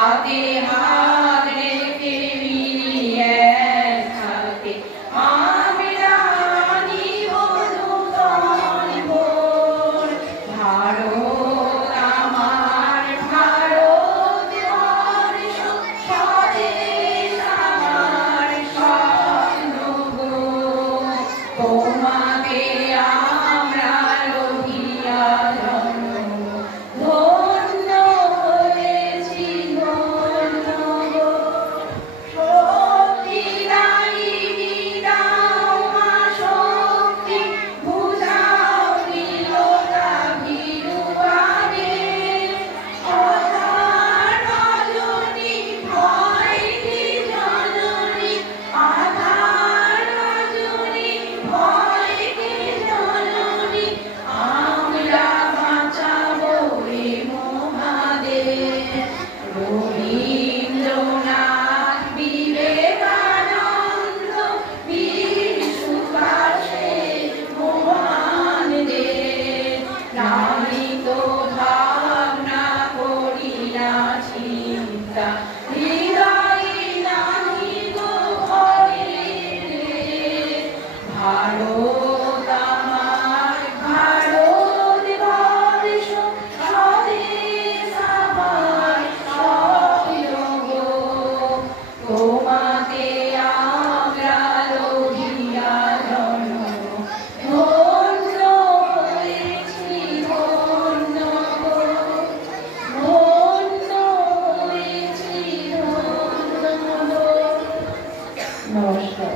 হাতে হাত রেখে মিলিয়ে একসাথে আমরা নিব নূতন ভোর। ভারত আমার ভারত বর্ষ, স্বদেশ আমার স্বপ্ন গো। তোমাকে আমরা রহিয়া জন্ম, ধন্য হয়েছি ধন্য গো। শক্তি দায়িনী দাও মা শক্তি, বুঝাও বিলোকা ভিড়ুয়ারে। অধার রজনী ভয় কি জননী, আধার রজনী ভয় কি জননী, আমরা বাঁচাবো এ মহাদেশ। রবীন্দ্রনাথ বিবেকানন্দ বীর সুভাষের মহান দেশ। নামিত ভাবনা করি না চিন্তা, হৃদয়ে নাহিত হরের দেশ। ভারত আমার ভারত বর্ষ, স্বদেশ আমার স্বপ্ন গো। তোমাকে আমরা রহিয়া জন্ম, ধন্য হয়েছি ধন্য গো। ধন্য হয়েছি ধন্য গো। নমস্কার।